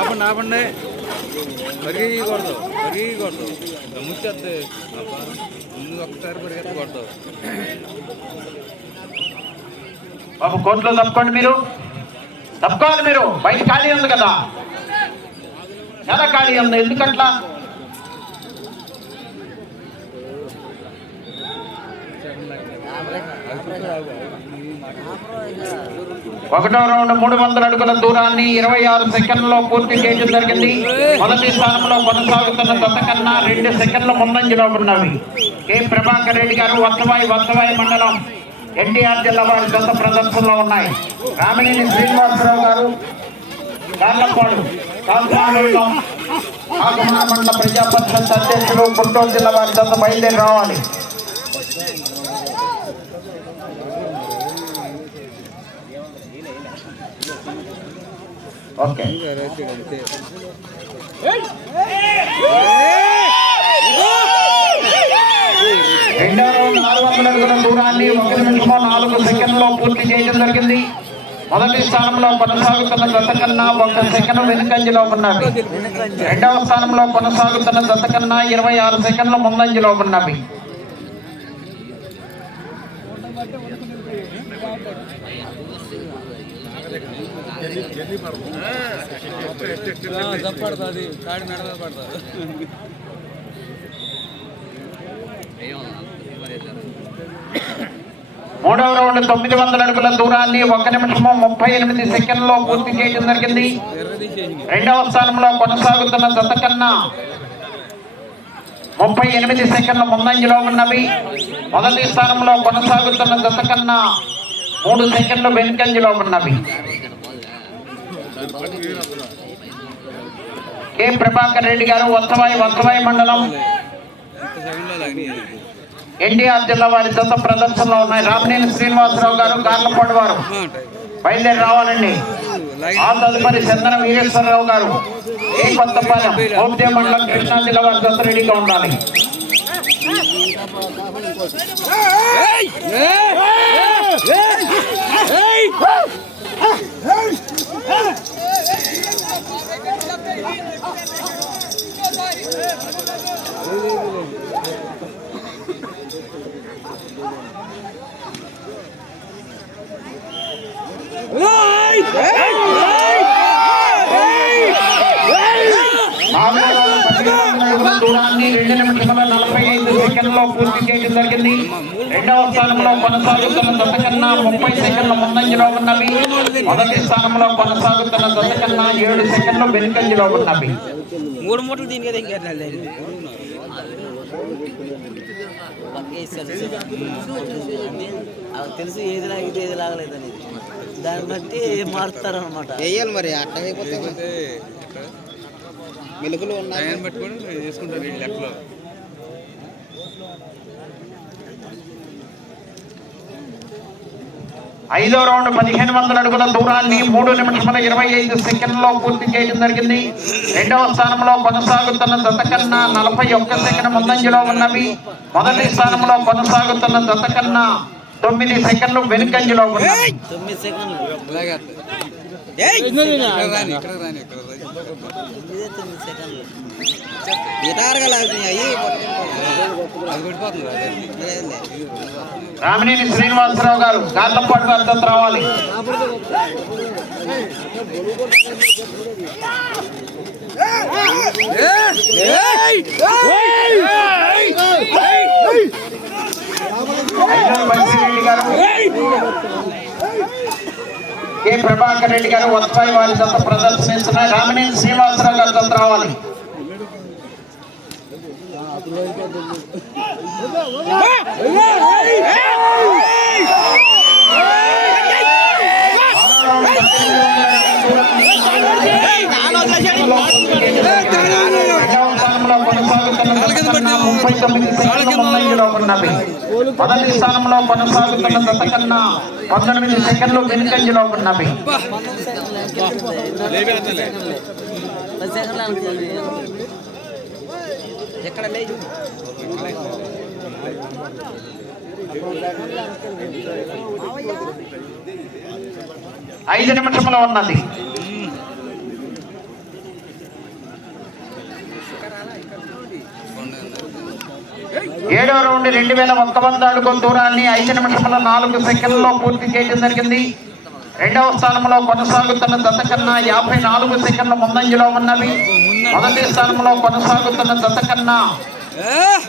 ఆపండి ఆపండి పరిగెత్తకూడదు పరిగెత్తకూడదు ముచ్చేద్ది ముందు ఒక్కసారి పరిగెత్తకూడదు. బాబు కోర్టులో తప్పుకోండి, మీరు తప్పుకోవాలి. మీరు బయట ఖాళీ ఉంది కదా, చాలా ఖాళీ ఉంది, ఎందుకట్లా? ఒకటో రౌండ్ 300 అడుగుల దూరాన్ని 26 సెకండ్లలో పూర్తి చేయడం జరిగింది. మొదటి స్థానంలో కొనసాగుతున్న జత కన్నా 2 సెకండ్ల ముందంజలో ఉన్నవి కె ప్రభాకర్ రెడ్డి గారు, వత్తవాయి మండలం, ఎన్టీఆర్ జిల్లా వారి జత ప్రదర్శనలో ఉన్నాయి. రామినేని శ్రీనివాసరావు గారు, కార్లపాడు మండల ప్రజా పరిషత్ అధ్యక్షులు, గుంటూరు జిల్లా వారి జత బయలుదేరి రావాలి. ఓకే, రెండో రౌండ్ 600 అడుగుల దూరాన్ని 1 నిమిషం 4 సెకండ్లో పూర్తి చేయడం జరిగింది. మొదటి స్థానంలో కొనసాగుతున్న జత కన్నా 1 సెకండ్ వెనుకంజలో ఉన్నవి. రెండవ స్థానంలో కొనసాగుతున్న జత కన్నా 26 సెకండ్ల ముందంజలో ఉన్నవి. మూడవ రౌండ్ 900 అడుగుల దూరాన్ని 1 నిమిషం 38 సెకండ్లో పూర్తి చేయడం జరిగింది. రెండవ స్థానంలో కొనసాగుతున్న జత కన్నా 38 సెకండ్ల ముందంజలో ఉన్నవి. మొదటి స్థానంలో కొనసాగుతున్న జత కన్నా 3 సెకండ్లు వెనుకంజలో ఉన్నవి. కె ప్రభాకర్ రెడ్డి గారు, వత్తవాయి మండలం, ఎన్టీఆర్ జిల్లా వారి జత ప్రదర్శనలో ఉన్నాయి. రామినేని శ్రీనివాసరావు గారు, కార్లపాడు వారు బయలుదేరి రావాలండి. ఆ తదుపరి చందన వీరేశ్వరరావు గారు, ఏ కొత్తపాలెం, మోప్దే మండలం, కృష్ణా జిల్లా వారి జత రెడీగా ఉండాలి. దూరాన్ని 2 నిమిషాల 45 సెకండ్లో పూర్తి చేయడం జరిగింది. రెండవ స్థానంలో కొనసాగుతున్న జత కన్నా 30 సెకండ్ల ముందంజలో ఉన్నవి. మొదటి స్థానంలో కొనసాగుతున్న జత కన్నా 7 సెకండ్లు వెనుకంజలో ఉన్నవి. 3 మూటలు దీనికి తెలుసు, ఏది లాగితే ఏది లాగలేదని దాన్ని బట్టి మారుతారు అనమాట. వేయాలి మరి, అట్టయిపోతే వెలుగులు ఉన్నాయి పట్టుకొని చేసుకుంటారు ఈ లెక్కలో. ఐదో రౌండ్ 1500 అడుగుల దూరాన్ని 3 నిమిషాల 25 సెకండ్లో పూర్తి చేయడం జరిగింది. రెండవ స్థానంలో కొనసాగుతున్న జత కన్నా 41 సెకండ్ ముందంజలో ఉన్నవి. మొదటి స్థానంలో కొనసాగుతున్న జత కన్నా 9 సెకండ్లు వెనుకంజలో ఉన్నవి. 9 సెకండ్లు రామినేని శ్రీనివాసరావు గారు, కార్లపాడు వారి జత రావాలి. కె ప్రభాకర్ రెడ్డి గారు, వత్తవాయి వారి జత ప్రదర్శనిస్తున్నాయి. రామినేని శ్రీనివాసరావు గారి జత రావాలి. మొదటి స్థానంలో కొనసాగుతున్న జత కన్నా 19 సెకండ్లు వెనుకంజలో ఉన్నవి. ఎక్కడ లేదు. 5 నిమిషంలో ఉన్నది. ఏడవ రౌండ్ 2100 అడుగుల దూరాన్ని 5 నిమిషముల 4 సెకండ్లలో పూర్తి చేయడం జరిగింది. రెండవ స్థానంలో కొనసాగుతున్న జత కన్నా 54 సెకండ్ల ముందంజలో ఉన్నవి. మొదటి స్థానంలో కొనసాగుతున్న జత కన్నా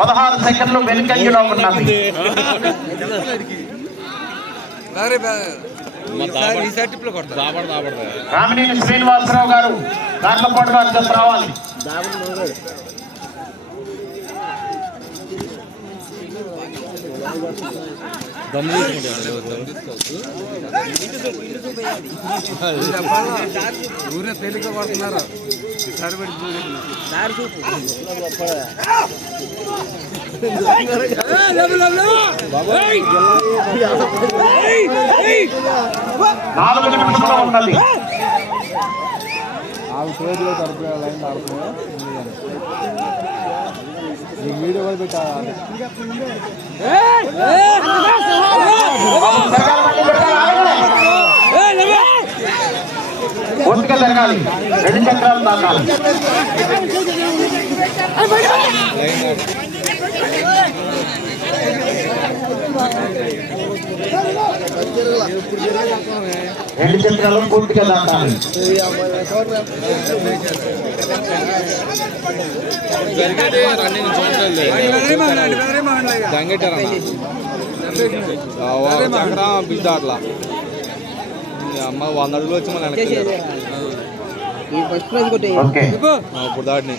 16 సెకండ్లు వెనుకంజలో ఉన్నవి. రామినేని శ్రీనివాసరావు గారు దాంట్లపాటు వారి జత రావాలి. ఊరినే తేలిక పడుతున్నారు. నాలుగు నిమిషంలో ఉన్నది. పూర్తిగా జరగాలి. 2 చక్రాలు దాటాలి. రెండు చక్రాలు పూర్తిగా దాటాలి. అట్లా అమ్మ 100 అడుగులు వచ్చి మన ఓకే ఇప్పుడు దాటిని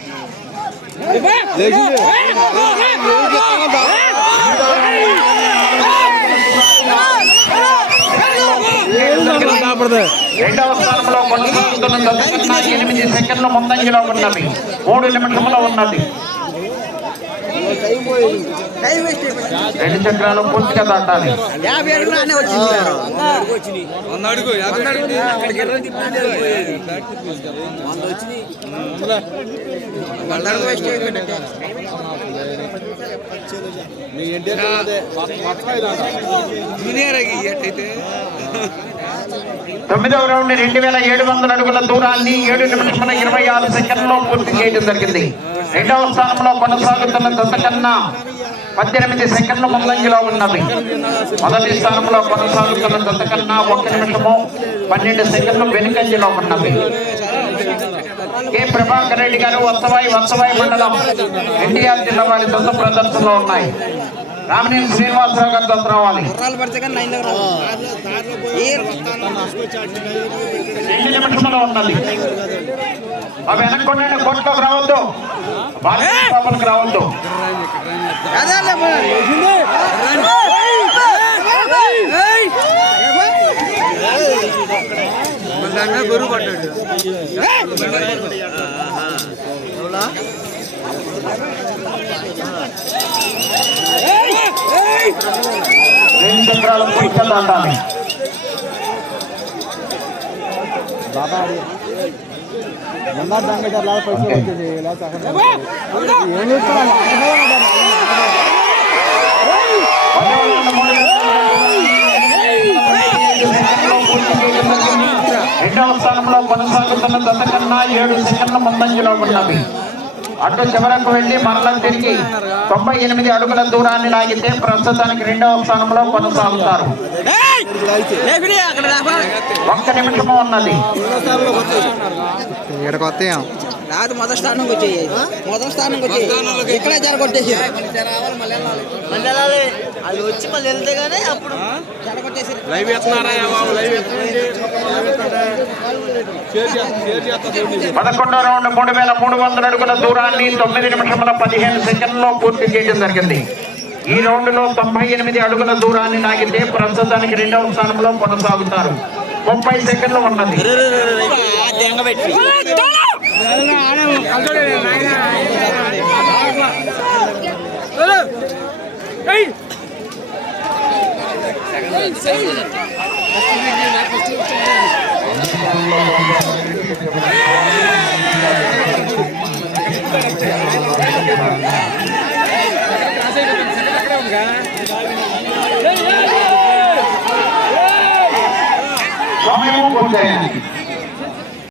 రెండవ స్థానంలో కొనసాగుతున్న జత కన్నా 8 సెకండ్ల ముందంజలో ఉన్నవి. 3 నిమిషంలో ఉన్నది. 2 చక్రాలు పూర్తిగా దాటాలి. తొమ్మిదవ రౌండ్ 2700 అడుగుల దూరాన్ని 7 నిమిషముల 26 సెకండ్లలో పూర్తి చేయడం జరిగింది. రెండవ స్థానంలో కొనసాగుతున్న జత కన్నా 18 సెకండ్ల ముందంజలో ఉన్నవి. మొదటి స్థానంలో కొనసాగుతున్న జత కన్నా 1 నిమిషము 12 సెకండ్లు వెనుకంజలో ఉన్నవి. కె ప్రభాకర్ రెడ్డి గారు వత్సవాయి మండలం ఎన్టీఆర్ జిల్లా వారి సొంత ప్రదర్శనలో ఉన్నాయి. రామినేని శ్రీనివాసరావు గారు జత రావాలి. 2 నిమిషంలో ఉన్నది. అవి వెనక్కొండ కోట్లోకి రావద్దు, బాలకి రావద్దు. గొర్రె పట్టాడు. రెండు చక్రాలు పూర్తిగా దాటాలి. రెండవ స్థానంలో కొనసాగుతున్న జత కన్నా 7 సెకండ్ల ముందంజలో ఉన్నవి. అటు చివరకు వెళ్లి మరలా తిరిగి 98 అడుగుల దూరాన్ని లాగితే ప్రస్తుతానికి రెండవ స్థానంలో కొనసాగుతారు. 1 నిమిషము ఉన్నది. రాదు మొదటి స్థానం వచ్చేయి. మొదటి స్థానం వచ్చేయి. ఇక్కడే జరగొట్టేసి అది వచ్చి మళ్ళీ వెళ్తే గానీ అప్పుడు జరగొట్టేసి లైవ్ ఎత్తున్నారా? 11వ రౌండ్ 3300 అడుగుల దూరాన్ని 9 నిమిషముల 15 సెకండ్లలో పూర్తి చేయడం జరిగింది. ఈ రౌండ్ లో 98 అడుగుల దూరాన్ని లాగితే ప్రస్తుతానికి రెండవ స్థానంలో కొనసాగుతారు. 30 సెకండ్లు ఉన్నది. సమయం పూర్తయ్యాయి.